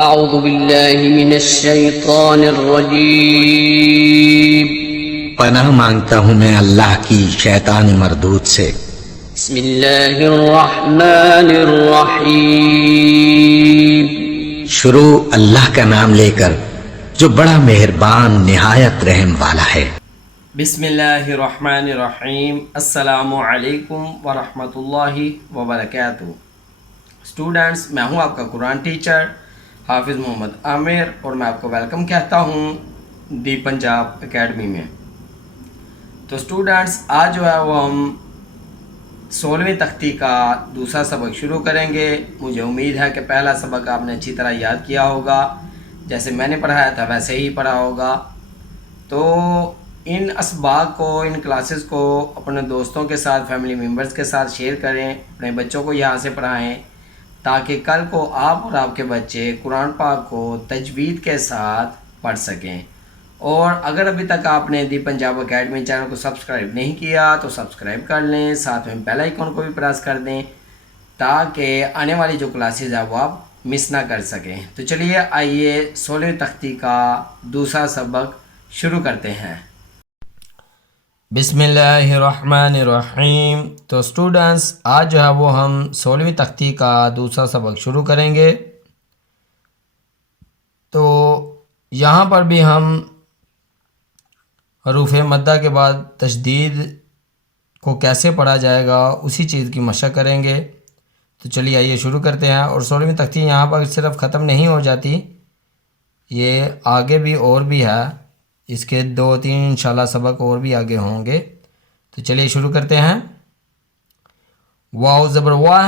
أعوذ بالله من الشيطان الرجيم پناہ مانگتا ہوں میں اللہ کی شیطان مردود سے۔ بسم الله الرحمن الرحيم شروع اللہ کا نام لے کر جو بڑا مہربان نہایت رحم والا ہے۔ بسم اللہ الرحمن الرحیم۔ السلام علیکم ورحمۃ اللہ وبرکاتہ۔ اسٹوڈنٹس، میں ہوں آپ کا قرآن ٹیچر حافظ محمد عامر، اور میں آپ کو ویلکم کہتا ہوں دی پنجاب اکیڈمی میں۔ تو اسٹوڈنٹس، آج جو ہے وہ ہم 16ویں تختی کا دوسرا سبق شروع کریں گے۔ مجھے امید ہے کہ پہلا سبق آپ نے اچھی طرح یاد کیا ہوگا، جیسے میں نے پڑھایا تھا ویسے ہی پڑھا ہوگا۔ تو ان اسباق کو، ان کلاسز کو اپنے دوستوں کے ساتھ، فیملی ممبرز کے ساتھ شیئر کریں، اپنے بچوں کو یہاں سے پڑھائیں، تاکہ کل کو آپ اور آپ کے بچے قرآن پاک کو تجوید کے ساتھ پڑھ سکیں۔ اور اگر ابھی تک آپ نے دی پنجاب اکیڈمی چینل کو سبسکرائب نہیں کیا تو سبسکرائب کر لیں، ساتھ میں بیل آئیکن کو بھی پریس کر دیں، تاکہ آنے والی جو کلاسز ہیں وہ آپ مس نہ کر سکیں۔ تو چلیے آئیے 16ویں تختی کا دوسرا سبق شروع کرتے ہیں۔ بسم اللہ الرحمن الرحیم۔ تو اسٹوڈنٹس، آج جو ہے وہ ہم 16ویں تختی کا دوسرا سبق شروع کریں گے۔ تو یہاں پر بھی ہم حروف مدہ کے بعد تشدید کو کیسے پڑھا جائے گا اسی چیز کی مشق کریں گے۔ تو چلیے آئیے شروع کرتے ہیں۔ اور 16ویں تختی یہاں پر صرف ختم نہیں ہو جاتی، یہ آگے بھی اور بھی ہے، اس کے 2-3 انشاءاللہ سبق اور بھی آگے ہوں گے۔ تو چلیے شروع کرتے ہیں۔ واو زبر وا،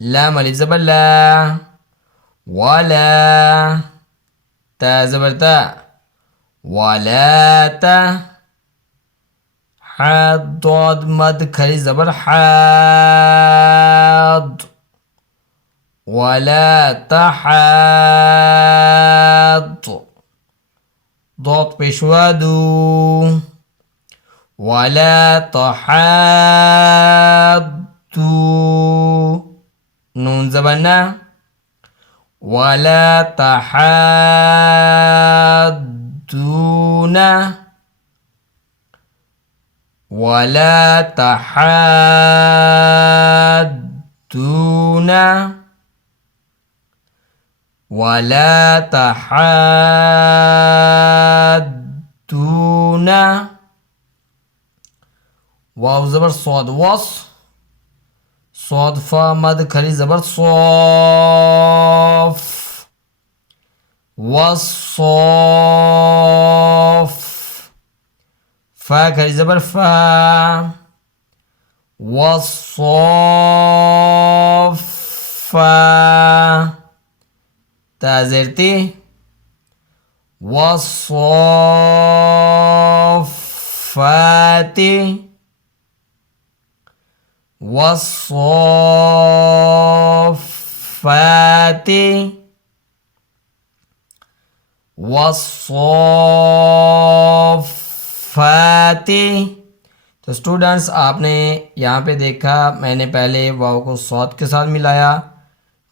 لام الف زبر لا، والا، تا زبر تا، والا تا، حاد ضاد مد کھری زبر حاد، ولا تحاد، ضاد پیشوا دو، ولا تحادوا، نون زبر نا، ولا تحادون، ولا تحادون، ولا تحادون۔ واو زبر صاد وص، صاد فا مد کھری زبر صوف، وصوف، فا کھری زبر فا، وصوفا، تا زرتی، وصوفاتی، والصافات، والصافات۔ تو اسٹوڈنٹس، آپ نے یہاں پہ دیکھا میں نے پہلے واو کو صاد کے ساتھ ملایا،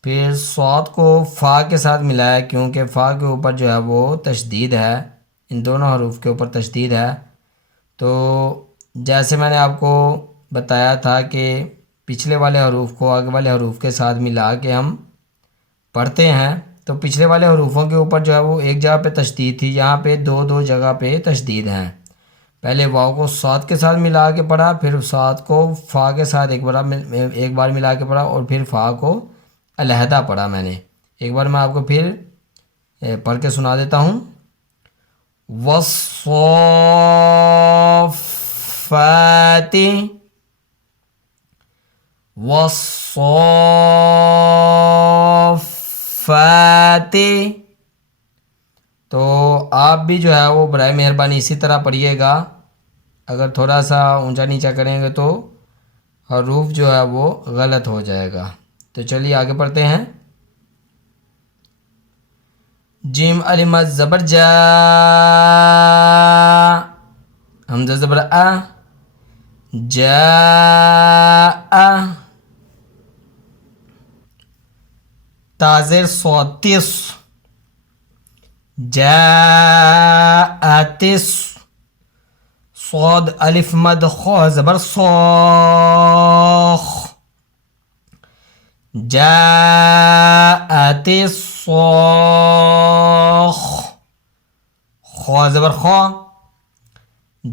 پھر صاد کو فا کے ساتھ ملایا، کیونکہ فا کے اوپر جو ہے وہ تشدید ہے، ان دونوں حروف کے اوپر تشدید ہے۔ تو جیسے میں نے آپ کو بتایا تھا کہ پچھلے والے حروف کو آگے والے حروف کے ساتھ ملا کے ہم پڑھتے ہیں، تو پچھلے والے حروفوں کے اوپر جو ہے وہ ایک جگہ پہ تشدید تھی، یہاں پہ دو جگہ پہ تشدید ہیں۔ پہلے واو کو صاد کے ساتھ ملا کے پڑھا، پھر صاد کو فا کے ساتھ ایک بار ملا کے پڑھا، اور پھر فا کو علیحدہ پڑھا میں نے۔ ایک بار میں آپ کو پھر پڑھ کے سنا دیتا ہوں۔ والصافات، والصافات۔ تو آپ بھی جو ہے وہ برائے مہربانی اسی طرح پڑھیے گا، اگر تھوڑا سا اونچا نیچا کریں گے تو حروف جو ہے وہ غلط ہو جائے گا۔ تو چلیے آگے پڑھتے ہیں۔ جیم الف مد زبر جا، حمزہ زبر آ، جاء، تازر صوتس جاءتس صاد الف مد خا زبر صاخ جاءت الصاخ خا زبر خا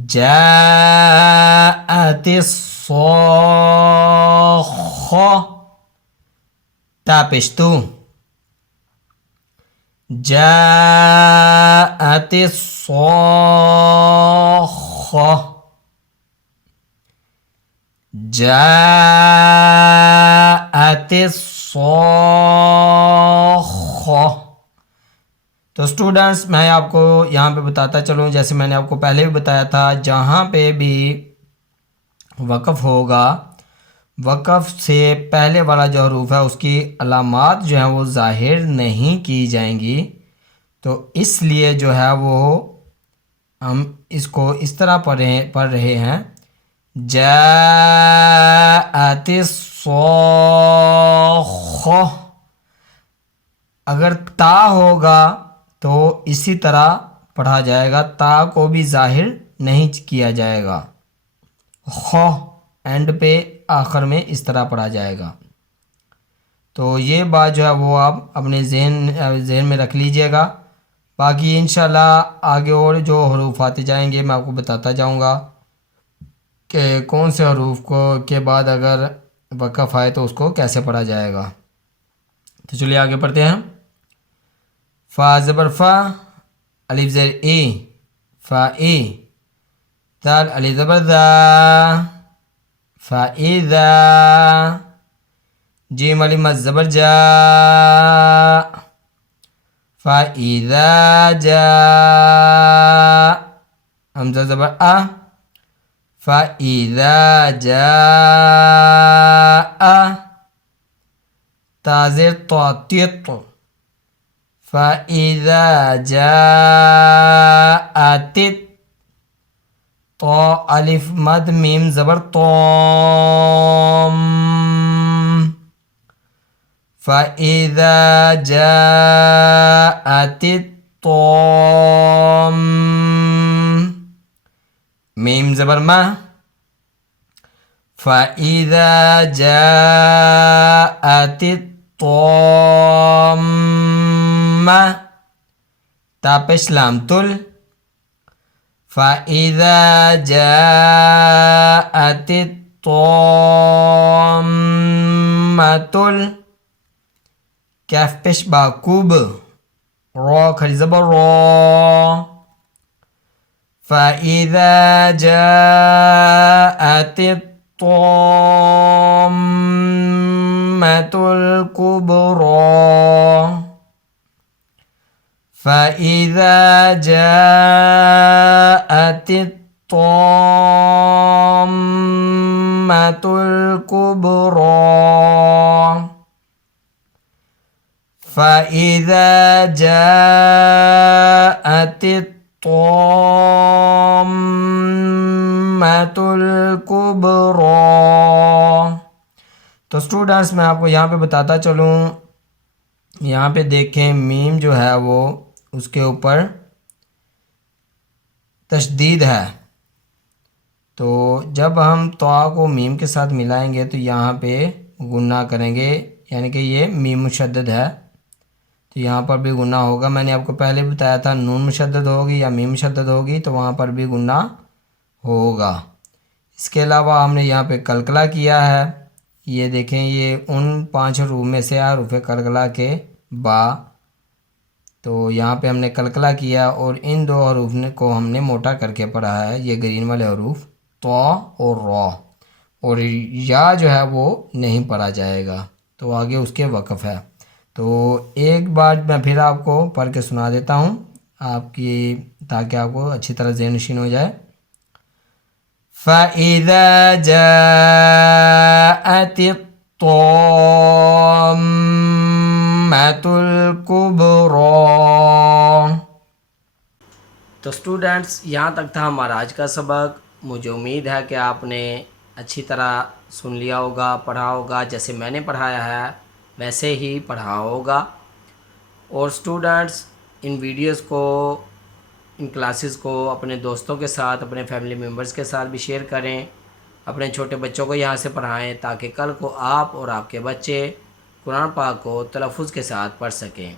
جاءت الصاخ تا پشتو جاءت الصاخة جاءت الصاخة. تو اسٹوڈنٹس میں آپ کو یہاں پہ بتاتا چلوں، جیسے میں نے آپ کو پہلے بھی بتایا تھا، جہاں پہ بھی وقف ہوگا، وقف سے پہلے والا جو حروف ہے اس کی علامات جو ہیں وہ ظاہر نہیں کی جائیں گی. تو اس لیے جو ہے وہ ہم اس کو اس طرح پڑھ رہے ہیں جاءت الصاخة. اگر تا ہوگا تو اسی طرح پڑھا جائے گا، تا کو بھی ظاہر نہیں کیا جائے گا، خ اینڈ پہ آخر میں اس طرح پڑھا جائے گا. تو یہ بات جو ہے وہ آپ اپنے ذہن میں رکھ لیجئے گا. باقی انشاءاللہ آگے اور جو حروف آتے جائیں گے میں آپ کو بتاتا جاؤں گا کہ کون سے حروف کو کے بعد اگر وقف آئے تو اس کو کیسے پڑھا جائے گا. تو چلیے آگے پڑھتے ہیں. فا زبر فا، الف زیر ای، فا ای، دال الف زبر ذا، فَإِذَا، جیم الف مد زبر جا، فَإِذَا جَاء، حمزہ زبر آ، فَإِذَا جَاء، تا زیر طا تیط، فَإِذَا جَاءَتِ، طا الف مد میم زبر طام، فَإِذَا جَاءَتِ الطَّامَّ، میم زبر ما، فَإِذَا جَاءَتِ الطَّامَّة، تا پیش لام تل، فَإِذَا جَاءَتِ الطَّامَّةُ، کیف پیش باکوب، را کھڑی زبر را، فَإِذَا جَاءَتِ الطَّامَّةُ الْكُبْرَى، فَإِذَا جَاءَتِ الطَّامَّةُ الْكُبْرَى، فَإِذَا جَاءَتِ الطَّامَّةُ الْكُبْرَى. تو اسٹوڈنٹس میں آپ کو یہاں پہ بتاتا چلوں، یہاں پہ دیکھیں میم جو ہے وہ اس کے اوپر تشدید ہے. تو جب ہم طا کو میم کے ساتھ ملائیں گے تو یہاں پہ غنہ کریں گے، یعنی کہ یہ میم مشدد ہے تو یہاں پر بھی غنہ ہوگا. میں نے آپ کو پہلے بتایا تھا نون مشدد ہوگی یا میم مشدد ہوگی تو وہاں پر بھی غنہ ہوگا. اس کے علاوہ ہم نے یہاں پہ قلقلہ کیا ہے، یہ دیکھیں یہ ان 5 حروف میں سے حروف قلقلہ کے با، تو یہاں پہ ہم نے قلقلہ کیا اور ان 2 حروف کو ہم نے موٹا کر کے پڑھا ہے، یہ گرین والے حروف طا اور را، اور یا جو ہے وہ نہیں پڑھا جائے گا، تو آگے اس کے وقف ہے. تو ایک بار میں پھر آپ کو پڑھ کے سنا دیتا ہوں آپ کی، تاکہ آپ کو اچھی طرح ذہن نشین ہو جائے. فَإِذَا جَاءَتِ الطَّامَّةُ الْكُبْرَى. تو اسٹوڈنٹس یہاں تک تھا ہمارا آج کا سبق. مجھے امید ہے کہ آپ نے اچھی طرح سن لیا ہوگا، پڑھا ہوگا جیسے میں نے پڑھایا ہے. ویسے ہی پڑھا ہوگا. اور اسٹوڈنٹس ان ویڈیوز کو، ان کلاسز کو اپنے دوستوں کے ساتھ، اپنے فیملی ممبرز کے ساتھ بھی شیئر کریں. اپنے چھوٹے بچوں کو یہاں سے پڑھائیں تاکہ کل کو آپ اور آپ کے بچے قرآن پاک کو تلفظ کے ساتھ پڑھ سکیں.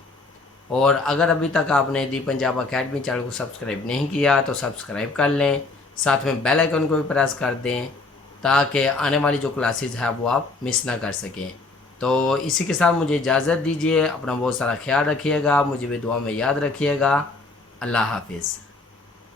اور اگر ابھی تک آپ نے دی پنجاب اکیڈمی چینل کو سبسکرائب نہیں کیا تو سبسکرائب کر لیں، ساتھ میں بیل آئیکن کو بھی پریس کر دیں تاکہ آنے والی جو کلاسز ہیں وہ آپ مس نہ کر سکیں. تو اسی کے ساتھ مجھے اجازت دیجیے. اپنا بہت سارا خیال رکھیے گا، مجھے بھی دعا میں یاد رکھیے گا. اللہ حافظ.